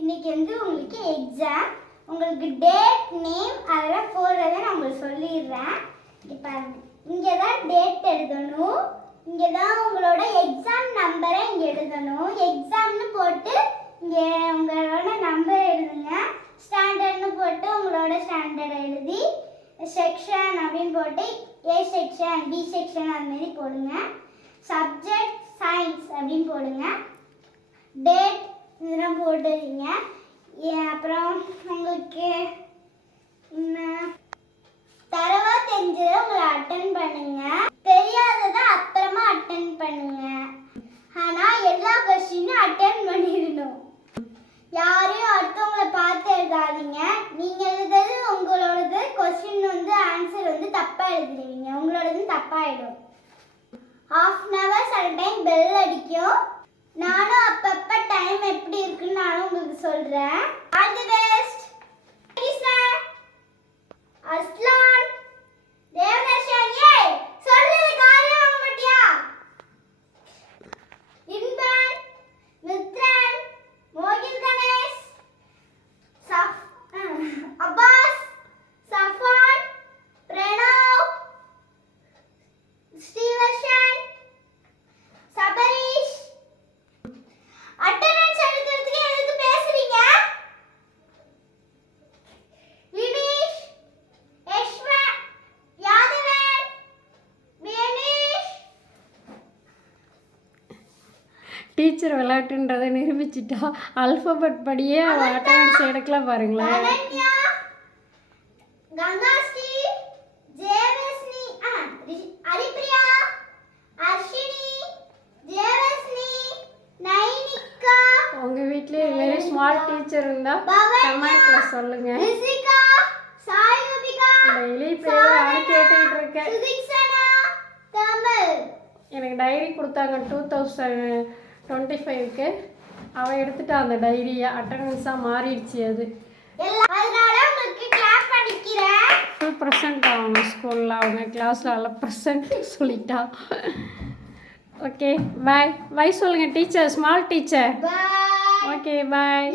இன்னைக்கு வந்து உங்களுக்கு எக்ஸாம் உங்களுக்கு டேட் நேம் அதெல்லாம் போடுறத நான் உங்களுக்கு சொல்லிடுறேன். இப்போ இங்கே தான் டேட் எழுதணும். இங்கே தான் உங்களோட எக்ஸாம் நம்பரை இங்கே எழுதணும். எக்ஸாம்னு போட்டு இங்கே உங்களோட நம்பர் எழுதுங்க. ஸ்டாண்டர்ட்னு போட்டு உங்களோட ஸ்டாண்டர்ட் எழுதி செக்ஷன் அப்படின்னு போட்டு ஏ செக்ஷன் பி செக்ஷன் அது மாதிரி போடுங்க. சப்ஜெக்ட் சயின்ஸ் அப்படின்னு போடுங்க. டேட் எல்லாம் போட்டுறீங்க அப்புறம் உங்களுக்கு தரவா தெரிஞ்சதை உங்களை அட்டன் பண்ணுங்க. தெரியாததை அப்புறமா அட்டன் பண்ணுங்க. ஆனா எல்லா கொஸ்டினும் அட்டன் பண்ணிடணும். யாரையும் அடுத்தவங்களை பார்த்து எழுதாதீங்க. நீங்க எழுதுறது உங்களோடது. கொஸ்டின் வந்து ஆன்சர் வந்து தப்பா எழுதிடுவீங்க உங்களோடது தப்பாயிடும். ஹாஃப் அன் ஹவர்ஸ் உங்களுக்கு டீச்சர் விளையாட்டுன்றதை நிரூபிச்சிட்டா அல்பபெட் படியே அவள் அட்டண்டன்ஸ் எடுக்கலாம் பாருங்களேன். உங்கள் வீட்லேயே வெரி ஸ்மார்ட் டீச்சர் இருந்தால் பவன்யா, கமெண்ட்டில் சொல்லுங்கள் டெய்லி நான் கேட்டுக்கிட்டு இருக்கேன். எனக்கு டைரி கொடுத்தாங்க டூ தௌசண்ட் டுவெண்ட்டி ஃபைவ்க்கு அவள் எடுத்துட்டா அந்த டைரியை அட்டண்டன்ஸாக மாறிடுச்சு அது. ஃபுல் ப்ரெசன்ட் அவங்க ஸ்கூலில் அவங்க கிளாஸில் எல்லாம் ப்ரெசன்ட் சொல்லிட்டா. ஓகே பாய் பாய் சொல்லுங்கள் teacher small teacher okay bye